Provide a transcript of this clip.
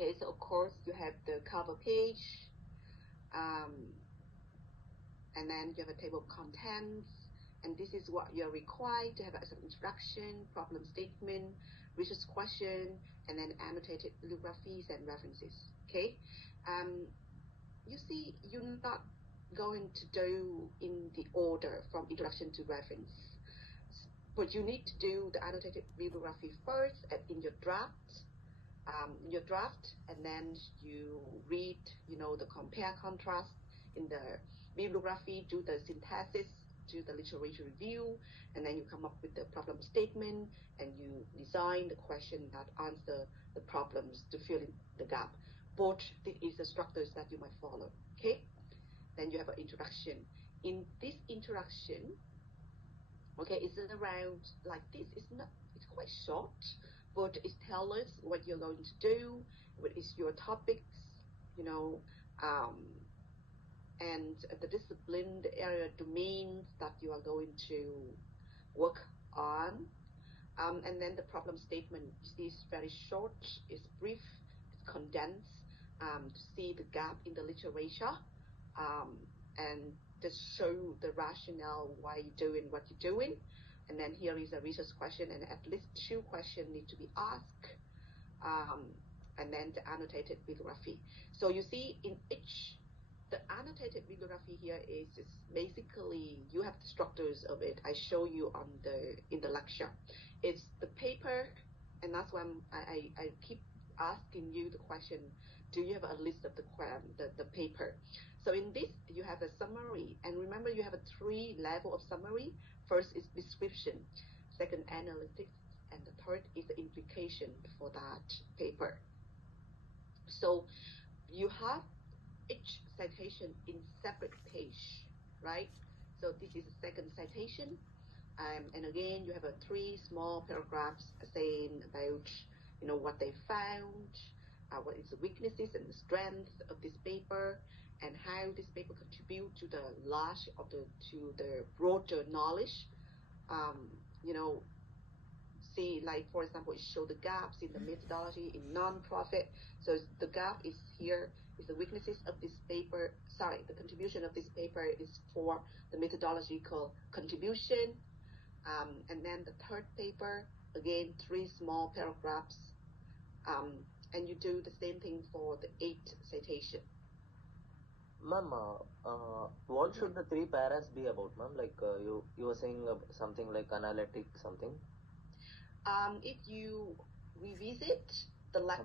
Okay, so of course you have the cover page, and then you have a table of contents, and this is what you're required to have as an introduction, problem statement, research question, and then annotated bibliographies and references. Okay, you see, you're not going to do in the order from introduction to reference, but you need to do the annotated bibliography first in your draft. And then you read, the compare contrast in the bibliography, do the synthesis, do the literature review, and then you come up with the problem statement, and you design the question that answer the problems to fill in the gap. Both is the structures that you might follow. Okay, then you have an introduction. In this introduction, okay, it's around like this. It's quite short, but it tells us what you're going to do, what is your topics, and the discipline, the area, domains that you are going to work on. And then the problem statement is very short, it's brief, it's condensed, to see the gap in the literature, and just show the rationale why you're doing what you're doing. And then here is a research question, and at least 2 questions need to be asked, and then the annotated bibliography. So you see, in each, the annotated bibliography here is basically, you have the structures of it. I show you in the lecture. It's the paper, and that's why I keep asking you the question, do you have a list of the paper? So in this, you have a summary, and remember you have a 3 level of summary. First is description, second analytics, and the third is the implication for that paper. So you have each citation in separate page, right? So this is the second citation, and again you have 3 small paragraphs saying about what they found, what is the weaknesses and the strengths of this paper, and how this paper contribute to the broader knowledge. See, like for example, it show the gaps in the methodology in nonprofit. So the gap is here, is the weaknesses of this paper. Sorry, the contribution of this paper is for the methodological contribution. And then the third paper, again, 3 small paragraphs, and you do the same thing for the 8th citation. Ma'am, what should the 3 paras be about, ma'am? Like you were saying something like analytic something. If you revisit the lecture,